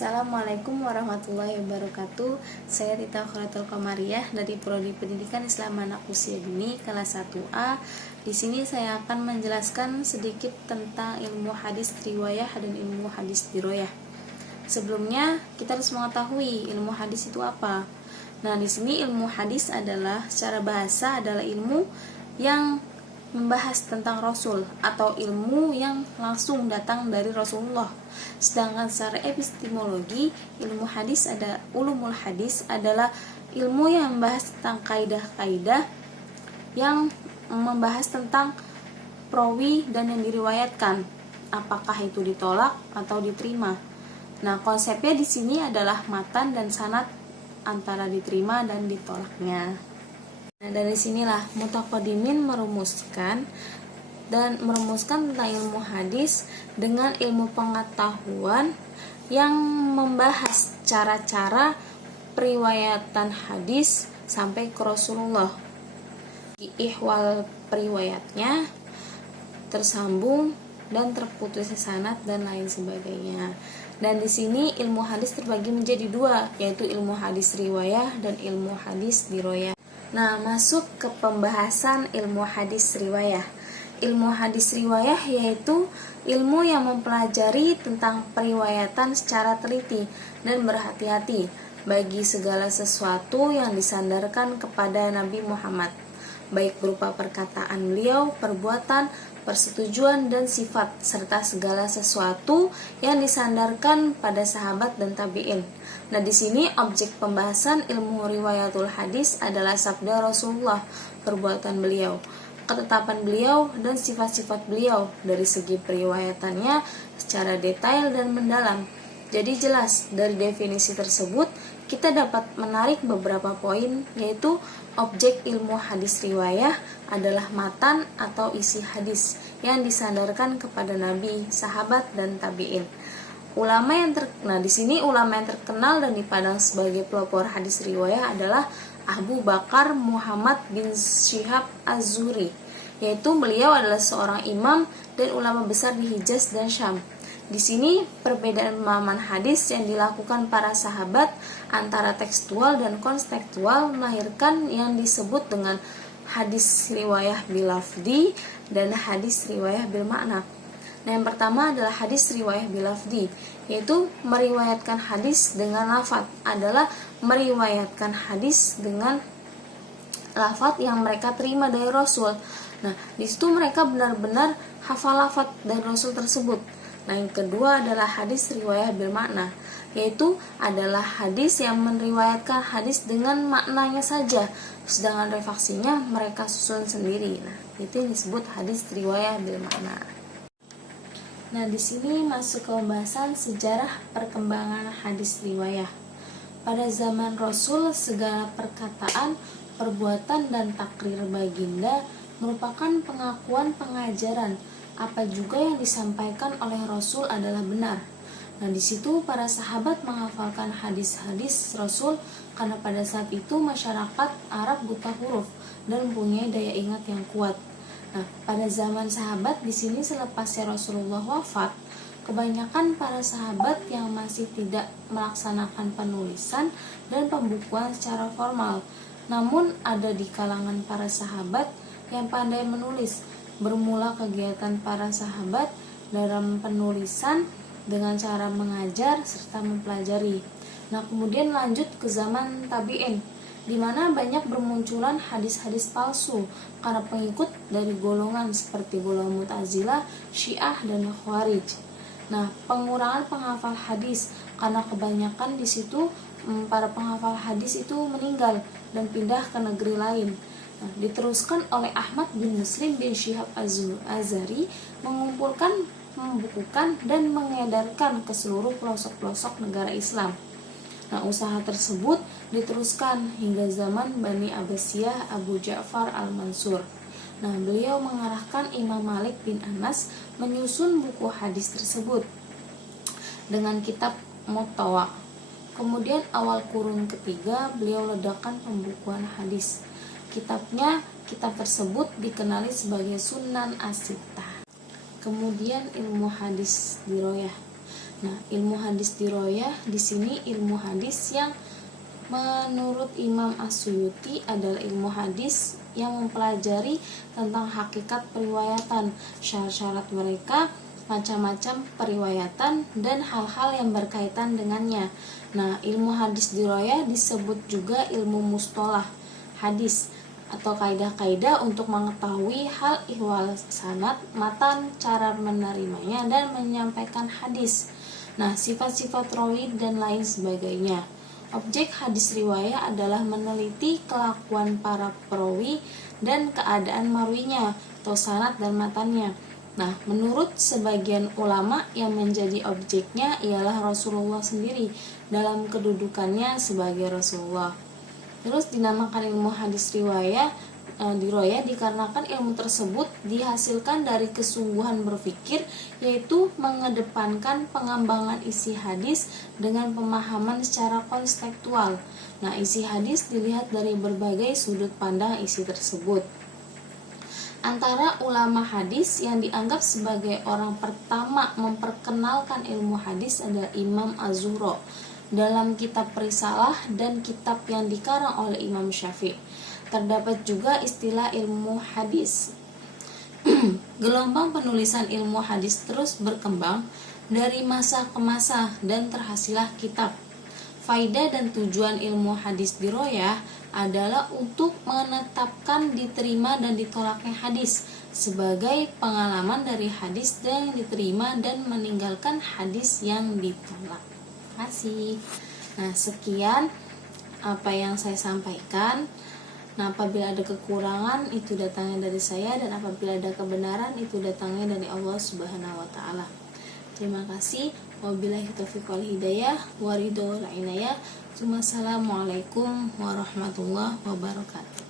Assalamualaikum warahmatullahi wabarakatuh. Saya Tita Khuratul Qamariyah dari Prodi Pendidikan Islam Anak Usia Dini kelas 1A. Di sini saya akan menjelaskan sedikit tentang ilmu hadis riwayah dan ilmu hadis diroyah. Sebelumnya, kita harus mengetahui ilmu hadis itu apa. Nah, di sini ilmu hadis adalah secara bahasa adalah ilmu yang membahas tentang Rasul atau ilmu yang langsung datang dari Rasulullah. Sedangkan secara epistemologi, ilmu hadis ulumul hadis adalah ilmu yang membahas tentang kaidah-kaidah yang membahas tentang perawi dan yang diriwayatkan, apakah itu ditolak atau diterima. Nah, konsepnya di sini adalah matan dan sanad antara diterima dan ditolaknya. Nah, dari sinilah mutaqaddimin merumuskan tentang ilmu hadis dengan ilmu pengetahuan yang membahas cara-cara periwayatan hadis sampai ke Rasulullah. Ihwal periwayatnya, tersambung dan terputus sanad dan lain sebagainya. Dan di sini ilmu hadis terbagi menjadi dua, yaitu ilmu hadis riwayah dan ilmu hadis diroyah. Nah, masuk ke pembahasan ilmu hadis riwayah. Ilmu hadis riwayah yaitu ilmu yang mempelajari tentang periwayatan secara teliti dan berhati-hati bagi segala sesuatu yang disandarkan kepada Nabi Muhammad, baik berupa perkataan beliau, perbuatan, persetujuan dan sifat, serta segala sesuatu yang disandarkan pada sahabat dan tabi'in. Nah, di sini objek pembahasan ilmu riwayatul hadis adalah sabda Rasulullah, perbuatan beliau, ketetapan beliau dan sifat-sifat beliau dari segi periwayatannya secara detail dan mendalam. Jadi jelas dari definisi tersebut kita dapat menarik beberapa poin, yaitu objek ilmu hadis riwayah adalah matan atau isi hadis yang disandarkan kepada Nabi, sahabat dan tabi'in. Di sini ulama yang terkenal dan dipandang sebagai pelopor hadis riwayah adalah Abu Bakar Muhammad bin Syihab Az-Zuhri, yaitu beliau adalah seorang imam dan ulama besar di Hijaz dan Syam. Di sini perbedaan pemahaman hadis yang dilakukan para sahabat antara tekstual dan konstekstual melahirkan yang disebut dengan hadis riwayah bil lafzi dan hadis riwayah bil makna. Nah, yang pertama adalah hadis riwayah bil lafzi, yaitu meriwayatkan hadis dengan lafaz, adalah meriwayatkan hadis dengan lafaz yang mereka terima dari Rasul. Nah, di situ mereka benar-benar hafal lafaz dari Rasul tersebut. Nah, yang kedua adalah hadis riwayah bil makna, yaitu adalah hadis yang meriwayatkan hadis dengan maknanya saja, sedangkan redaksinya mereka susun sendiri. Nah, itu yang disebut hadis riwayah bil makna. Nah, di sini masuk ke pembahasan sejarah perkembangan hadis riwayah. Pada zaman Rasul, segala perkataan, perbuatan dan takrir baginda merupakan pengakuan pengajaran. Apa juga yang disampaikan oleh Rasul adalah benar. Nah, di situ para sahabat menghafalkan hadis-hadis Rasul karena pada saat itu masyarakat Arab buta huruf dan mempunyai daya ingat yang kuat. Nah, pada zaman sahabat di sini selepasnya Rasulullah wafat, kebanyakan para sahabat yang masih tidak melaksanakan penulisan dan pembukuan secara formal. Namun ada di kalangan para sahabat yang pandai menulis. Bermula kegiatan para sahabat dalam penulisan dengan cara mengajar serta mempelajari. Nah, kemudian lanjut ke zaman tabi'in, di mana banyak bermunculan hadis-hadis palsu karena pengikut dari golongan seperti golongan Mu'tazilah, Syiah dan Khawarij. Nah, pengurangan penghafal hadis karena kebanyakan di situ para penghafal hadis itu meninggal dan pindah ke negeri lain. Nah, diteruskan oleh Ahmad bin Muslim bin Syihab Az-Zuhri mengumpulkan, membukukan dan mengedarkan ke seluruh pelosok-pelosok negara Islam. Nah, usaha tersebut diteruskan hingga zaman Bani Abbasiyah Abu Ja'far Al-Mansur. Nah, beliau mengarahkan Imam Malik bin Anas menyusun buku hadis tersebut dengan kitab Muwatta. Kemudian awal kurun ketiga beliau ledakan pembukuan hadis. Kitab tersebut dikenali sebagai Sunan As-Sittah. Kemudian ilmu hadis diroyah. Nah, ilmu hadis diroyah di sini ilmu hadis yang menurut Imam As-Suyuti adalah ilmu hadis yang mempelajari tentang hakikat periwayatan, syarat-syarat mereka, macam-macam periwayatan, dan hal-hal yang berkaitan dengannya. Nah, ilmu hadis diroyah disebut juga ilmu mustolah hadis atau kaidah-kaidah untuk mengetahui hal ihwal sanad, matan, cara menerimanya, dan menyampaikan hadis. Nah, sifat-sifat rawi dan lain sebagainya. Objek hadis riwayah adalah meneliti kelakuan para perawi dan keadaan marwinya atau sanad dan matannya. Nah, menurut sebagian ulama yang menjadi objeknya ialah Rasulullah sendiri dalam kedudukannya sebagai Rasulullah. Terus dinamakan ilmu hadis riwayah diroyah dikarenakan ilmu tersebut dihasilkan dari kesungguhan berpikir, yaitu mengedepankan pengembangan isi hadis dengan pemahaman secara konseptual. Nah, isi hadis dilihat dari berbagai sudut pandang isi tersebut. Antara ulama hadis yang dianggap sebagai orang pertama memperkenalkan ilmu hadis adalah Imam Az-Zuhro dalam kitab Risalah dan kitab yang dikarang oleh Imam Syafi'i. Terdapat juga istilah ilmu hadis. Gelombang penulisan ilmu hadis terus berkembang dari masa ke masa dan terhasillah kitab. Faidah dan tujuan ilmu hadis diroyah adalah untuk menetapkan diterima dan ditolaknya hadis sebagai pengalaman dari hadis yang diterima dan meninggalkan hadis yang ditolak. Terima kasih. Nah, sekian apa yang saya sampaikan. Nah, apabila ada kekurangan itu datangnya dari saya, dan apabila ada kebenaran itu datangnya dari Allah Subhanahu wa taala. Terima kasih. Wabillahi taufiq wal hidayah wa ridho wal inayah. Wassalamualaikum warahmatullahi wabarakatuh.